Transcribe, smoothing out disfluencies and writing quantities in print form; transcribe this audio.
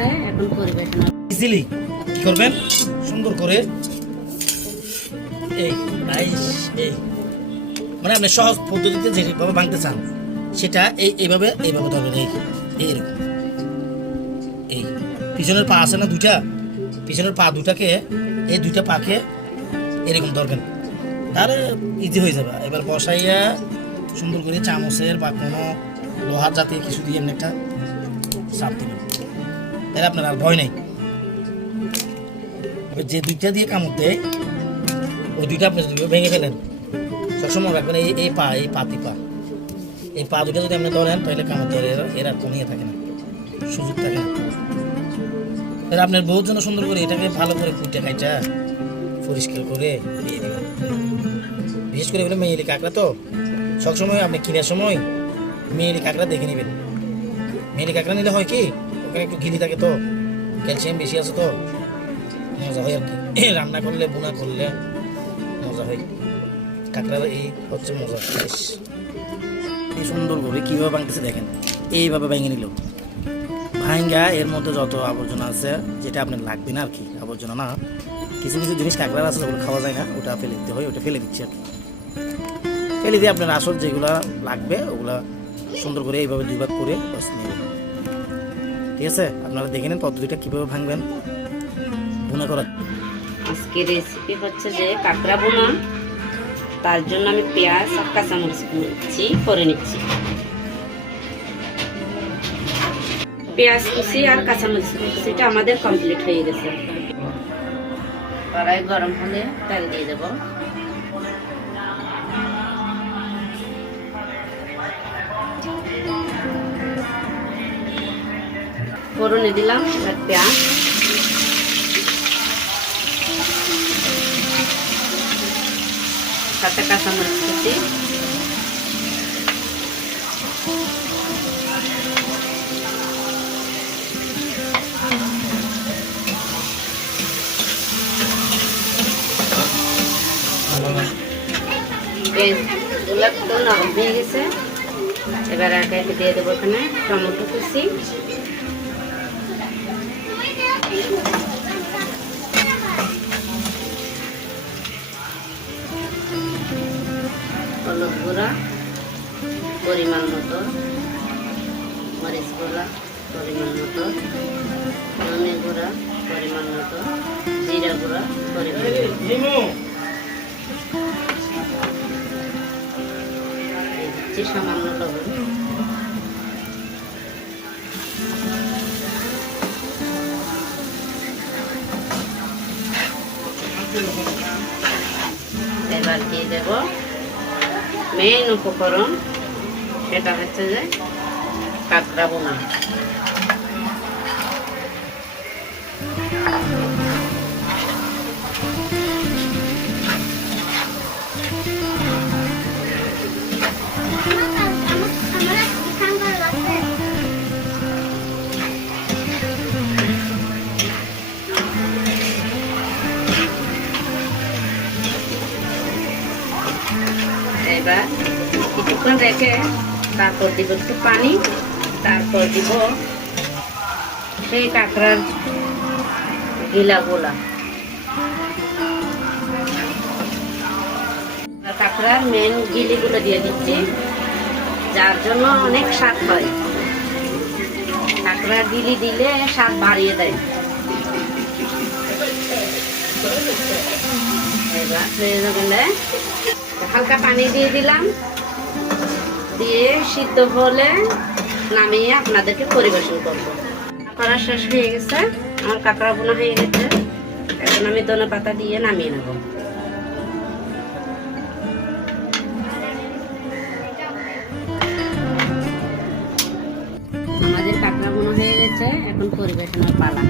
গেছে, এখন পরিবেশন। ইজিলি কি করবেন, সুন্দর করে এই এই মানে আপনি সহজ পদ্ধতিতে যেভাবে ভাঙতে চান সেটা এইভাবে ধরবেন। এইরকম এই পিছনের পা আছে না দুইটা, পিছনের পা দুটাকে এই দুইটা পাকে এরকম ধরবেন, তাহলে ইজি হয়ে যাবে। এবার বসাইয়া সুন্দর করে চামচের বা কোনো লোহার জাতীয় কিছু দিয়ে এমনি একটা চাপ দিবেন, তাহলে আপনার আর ভয় নেই। যে দুইটা দিয়ে কামড় দেয় ওই দুইটা আপনি যদি ভেঙে ফেলেন, সবসময় রাখবেন এই পা দুটো যদি আপনি ধরেন তাহলে কামড় ধরে এরা কমিয়ে থাকে না, সুযোগ থাকে না। তাহলে আপনার বহুর জন্য সুন্দর করে এটাকে ভালো করে কুটে খাইটা পরিষ্কার করে দিয়ে দেবেন। বিশেষ করে এগুলো মেয়েলি কাঁকড়া তো সবসময় আপনি কেনার সময় মেয়েলি কাঁকড়া দেখে নেবেন। মেয়েলি কাঁকড়া নিলে হয় কি ওখানে একটু ঘিরি থাকে তো, ক্যালসিয়াম বেশি আছে তো মজা হয় আর কি। রান্না করলে বোনা করলে মজা হয়। কাঁকড়ার এই হচ্ছে মজা। এই সুন্দর করে কীভাবে ভাঙতেছে দেখেন, এইভাবে ভেঙে নিল। ভাঙ্গা এর মধ্যে যত আবর্জনা আছে যেটা আপনার লাগবে না আর কি, আবর্জনা না, কিছু কিছু জিনিস কাঁকড়ার আছে যেগুলো খাওয়া যায় না, ওটা ফেলে দিতে হয়, ওটা ফেলে দিচ্ছে আর কি। ফেলে দিয়ে আপনার আসল যেগুলো লাগবে ওগুলা সুন্দর করে এইভাবে দুই ভাগ করে বাস নেবেন। ঠিক আছে, আপনারা দেখে নেন পদ্ধতিটা কীভাবে ভাঙবেন বোনা করার। আজকে রেসিপি হচ্ছে যে কাঁকড়া বোনা, তার জন্য আমি পেঁয়াজ আর কাঁচামরিচ করে নিচ্ছি। পেঁয়াজ কুচি আর কাঁচামরিচ কুচিটা আমাদের কমপ্লিট হয়ে গেছে। কড়াই গরম হলে তেল দিয়ে দেব। ফোড়নে দিলাম পেঁয়াজ, সাথে কাঁচামরিচ কুচি, পেঁয়াজগুলো তো নরম হয়ে গেছে। এবার একে একে দিয়ে দেবো এখানে টমেটো কুচি, হলুদ গুঁড়া পরিমাণ মতো, মরিচ গুঁড়া পরিমাণ মতো, ধনে গুঁড়া পরিমাণ মতো, জিরা গুঁড়া পরিমাণ মতো, দিচ্ছি সামান্য লবণ। এবার দিয়ে দেব মেইন উপকরণ, সেটা হচ্ছে যে কাঁকড়া বোনা। এবার কিছুক্ষণ রেখে তারপর দিব একটু পানি, তারপর দিব সেই কাঁকড়ার গিলাগুলা। কাঁকড়ার মেন গিলিগুলো দিয়ে দিচ্ছি, যার জন্য অনেক স্বাদ হয়। কাঁকড়ার গিলি দিলে স্বাদ বাড়িয়ে দেয়। এবার হয়ে গেলে হালকা পানি দিয়ে দিলাম, দিয়ে সিদ্ধ হলে নামিয়ে আপনাদেরকে পরিবেশন করব। করা শেষ হয়ে গেছে, আমার কাঁকড়া বোনা হয়ে গেছে। এখন আমি ধনেপাতা দিয়ে নামিয়ে নেব। আমাদের কাঁকড়া বোনা হয়ে গেছে, এখন পরিবেশনের পালা।